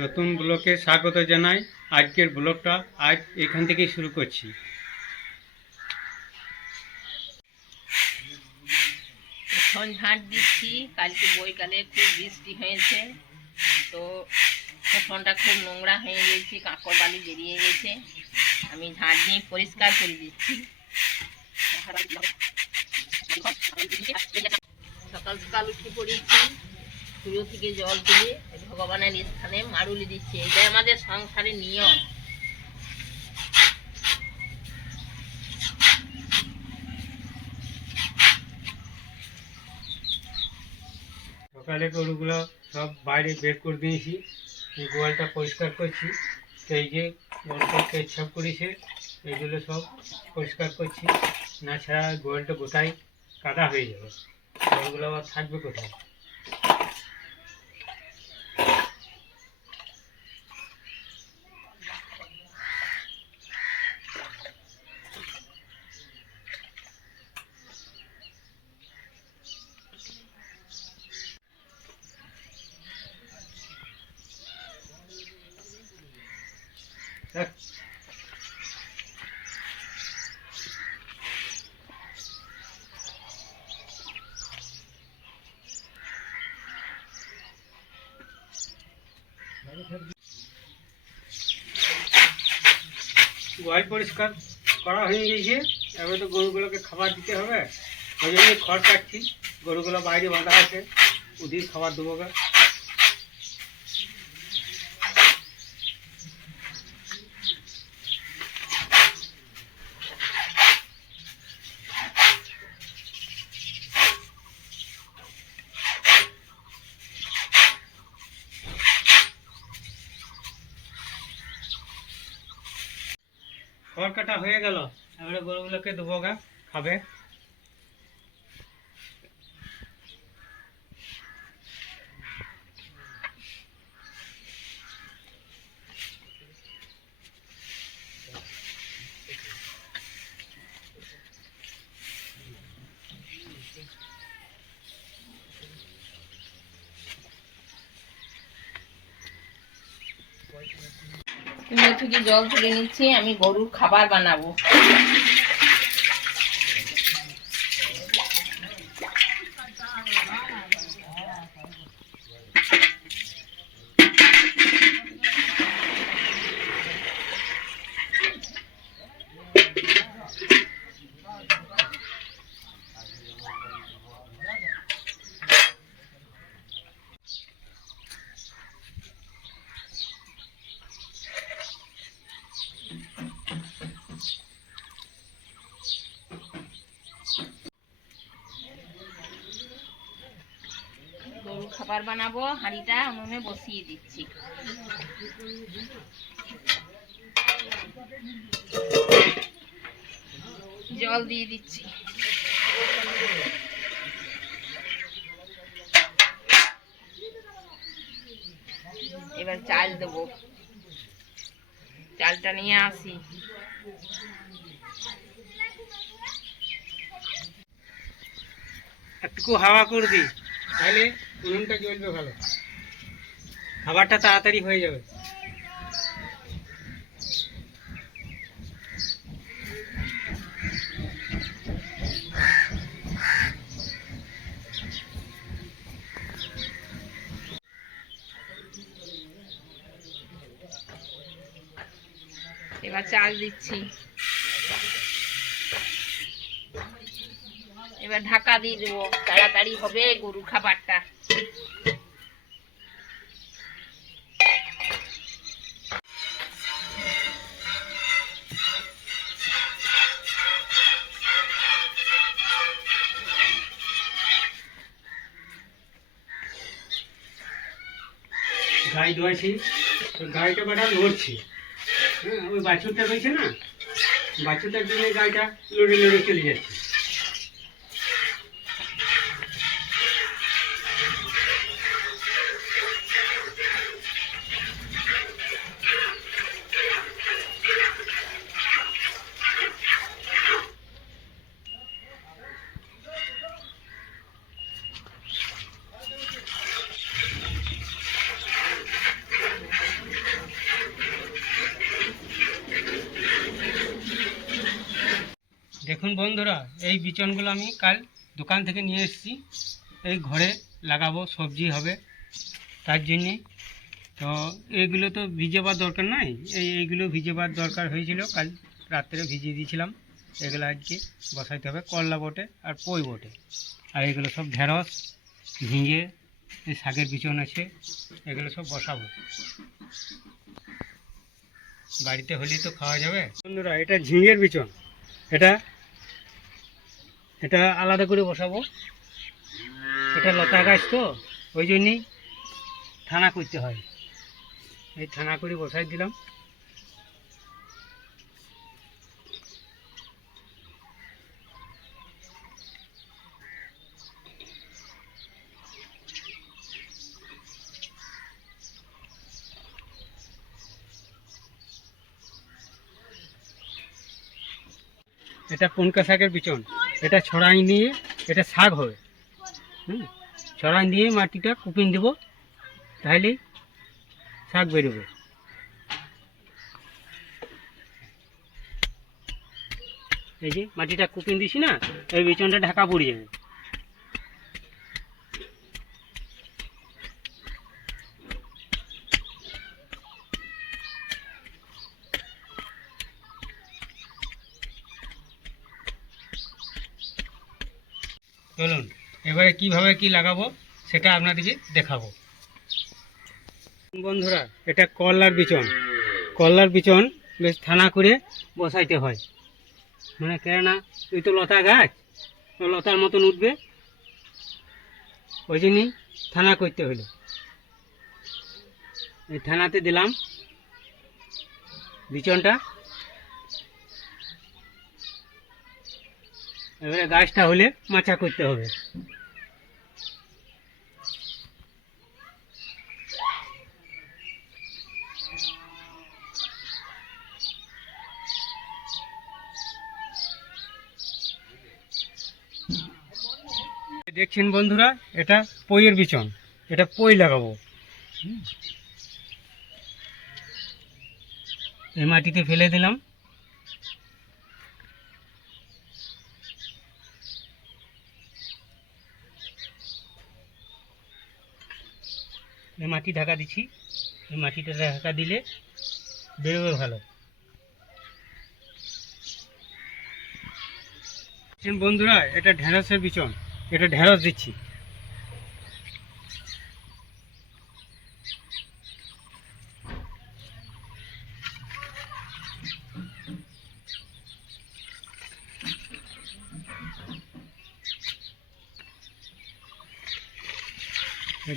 নতুন ব্লকে স্বাগত জানাই। আজকের ব্লগটা আজ এখান থেকেই শুরু করছি। এখন ঝাঁট দিচ্ছি। কালকে বৈকালে খুব বৃষ্টি হয়েছে। তো উঠোনটা খুব নোংরা হয়ে গেছে, কাঁকড় বালি বেরিয়ে গেছে। আমি ঝাঁট দিয়ে পরিষ্কার করে দিচ্ছি। সকাল সকাল উঠে পড়েছি কুড়ো থেকে জল তুলে ভগবানের স্থানে মারুলি দিচ্ছি এটাই আমাদের সংসারের নিয়ম সকালে গরুগুলো সব বাইরে বের করে দিয়েছি। গোয়ালটা পরিষ্কার করছি। এই যে পেচ্ছাপ করেছে, এগুলো সব পরিষ্কার করছি। না ছাড়া গোয়ালটা কোথায় কাদা হয়ে যাবে। ওগুলো আবার থাকবে কোথায় দেখ, গোয়াল পরিষ্কার করা হয়ে গেছে এবার তো গরুগুলোকে খাবার দিতে হবে। ওই জন্য খড় কাটছি। গরুগুলো বাইরে বাঁধা আছে। ওদের খাবার দেবো খড় কাটা হয়ে গেল। এবারে গরুগুলোকে দেবো গা খাবে। কুমড়ো থেকে জল তুলে নিচ্ছি আমি গরুর খাবার বানাবো গরু খাবার বানাবো, হাঁড়িটা উনুনে বসিয়ে দিচ্ছি। জল দিয়ে দিচ্ছি। এবার চাল দেবো। চালটা নিয়ে আসি। একটু হাওয়া করে দিই তাহলে উনুনটা জ্বলবে ভালো? খাবারটা তাড়াতাড়ি হয়ে যাবে। এবার চাল দিচ্ছি। এবার ঢাকা দিয়ে দেবো। তাড়াতাড়ি হবে গরু খাবারটা। গাই ধোয়াছি তো গাইটা বেটা লড়ছি হ্যাঁ ওই বাছুরটা রয়েছে না? বাছুরটার জন্য গাইটা লড়ে লড়ে চলে যাচ্ছে। দেখুন বন্ধুরা, এই বিচনগুলো আমি কাল দোকান থেকে নিয়ে এসেছি। এই ঘরে লাগাবো, সবজি হবে তার জন্যে। তো এইগুলো তো ভিজেবার দরকার নাই। এই এইগুলো ভিজেবার দরকার হয়েছিল, কাল রাত্রে ভিজিয়ে দিয়েছিলাম। এগুলো আজকে বসাইতে হবে, করলা বটে আর পই বটে। আর এগুলো সব ঢেঁড়স, ঝিঙে, এই শাকের বিচন আছে, এগুলো সব বসাবো। বাড়িতে হলে তো খাওয়া যাবে। বন্ধুরা, এটা ঝিঙের বিচন। এটা এটা আলাদা করে বসাবো। এটা লতা গাছ তো, ওই জন্যই থানা করতে হয়। এই থানা করে বসাই দিলাম। এটা পুনকা শাকের বিচন এটা ছড়াই নিয়ে এটা শাক হবে। হুম? ছড়াই নিয়ে মাটিটা কুপিন দেব তাহলেই শাক বেরোবে। এই যে মাটিটা কুপিন দিছি না, এই বিচনটা ঢাকা পড়ে যাবে। চলুন, এবারে কীভাবে কি লাগাবো সেটা আপনাদেরকে দেখাবো। বন্ধুরা, এটা করলার বিচন। করলার বিচন বেশ থানা করে বসাইতে হয়। মানে কেননা ওই তো লতা গাছ লতার মতন উঠবে। ওই জন্যই থানা করতে হলো। এই থানাতে দিলাম বিচনটা। এবারে গাছটা হলে মাচা করতে হবে দেখছেন বন্ধুরা, এটা পইয়ের বিচন, এটা পই লাগাবো। এই মাটিতে ফেলে দিলাম মাটি ঢাকা দিচ্ছি এই মাটিটা ঢাকা দিলে বেরোবে ভালো। বন্ধুরা, এটা ঢেঁড়সের বিচন। এটা ঢেঁড়স দিচ্ছি।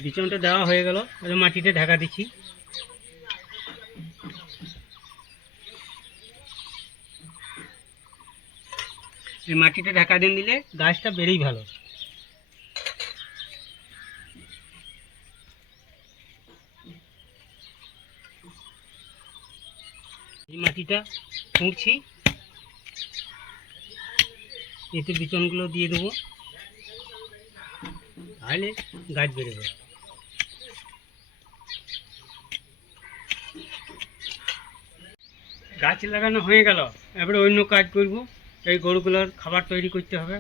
বিচনটা দেওয়া হয়ে গেল মাটিতে ঢাকা দিচ্ছি। এই মাটিতে ঢাকা দিন দিলে গাছটা বেড়েই ভালো। এই মাটিটা খুঁড়ছি। এতে বিচনগুলো দিয়ে দেবো। তাহলে গাছ বেরোবে। গাছ লাগানো হয়ে গেল। এবারে অন্য কাজ করব। এই গরুগুলোর খাবার তৈরি করতে হবে।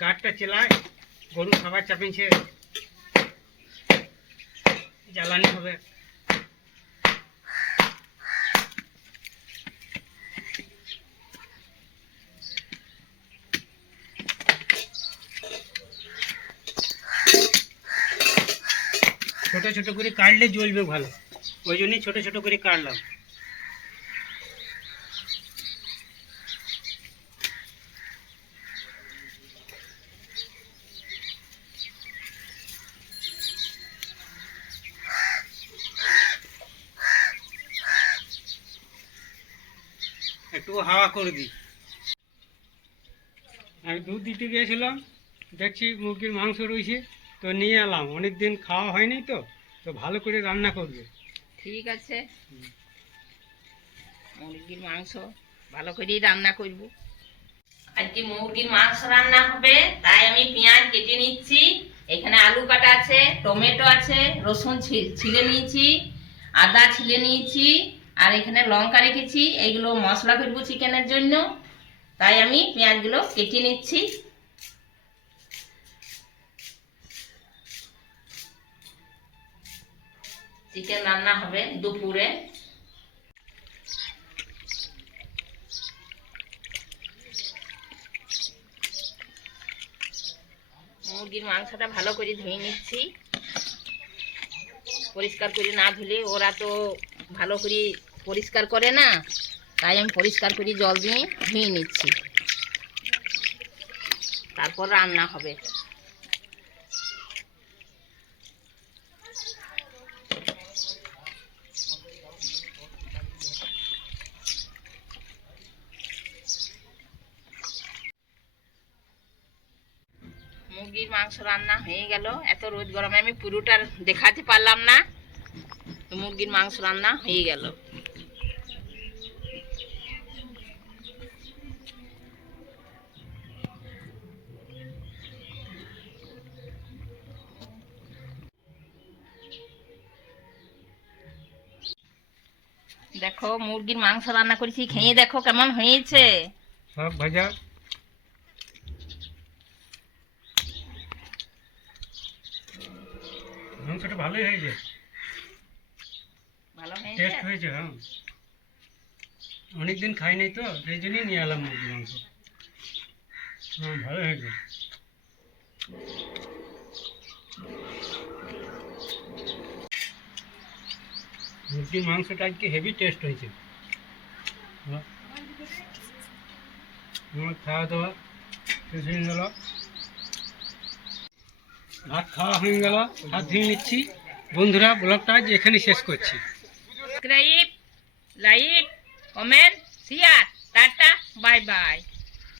কাঠটা চেলায়, গরু খাবার চাপিয়েছে। জ্বালানি হবে। ছোট ছোট করে কাটলে জ্বলবে ভালো। ওই জন্যই ছোট ছোট করে কাটলাম। একটু হাওয়া করে আমি দুধ দিতে গিয়েছিলাম, দেখছি মুরগির মাংস রয়েছে, তো নিয়ে এলাম। অনেক দিন খাওয়া হয়নি তো। তো ভালো করে রান্না করবে। ঠিক আছে। মুরগির মাংস ভালো করেই রান্না করব। আজকে মুরগির মাংস রান্না হবে তাই আমি পেঁয়াজ কেটে নিচ্ছি। এখানে আলু কাটা আছে টমেটো আছে রসুন ছিলে নিয়েছি আদা ছিলে নিয়েছি আর এখানে লঙ্কা রেখেছি। এইগুলো মশলা করব চিকেনের জন্য। তাই আমি পেঁয়াজগুলো কেটে নিচ্ছি। চিকেন রান্না হবে দুপুরে। মুরগির মাংসটা ভালো করে ধুয়ে নিচ্ছি। পরিষ্কার করে না ধুলে ওরা তো ভালো করে পরিষ্কার করে না, তাই আমি পরিষ্কার করে জল দিয়ে ধুয়ে নিচ্ছি। তারপর রান্না হবে মুরগির মাংস রান্না হয়ে গেল। এত রোদ গরমে আমি পুরোটা দেখাতে পারলাম না। মুরগির মাংস রান্না হয়ে গেল। দেখো, মুরগির মাংস রান্না করেছি। খেয়ে দেখো কেমন হয়েছে। সব ভাজা মাংসটা ভালোই হয়েছে ভালো হয়েছে টেস্ট হয়েছে হ্যাঁ অনেকদিন খাই নাই তো সেই জন্যই নিয়ে এলাম মুরগির মাংস হ্যাঁ ভালো হয়েছে মুরগির মাংসটা আজকে হেভি টেস্ট হয়েছে হ্যাঁ। আমার খাওয়া দাওয়া শেষ হয়ে গেল ভাত খাওয়া হয়ে গেল হাত ধুয়ে নিচ্ছি। বন্ধুরা, ব্লগটা আজ এখানে শেষ করছি। Subscribe, like, comment share tata, bye bye.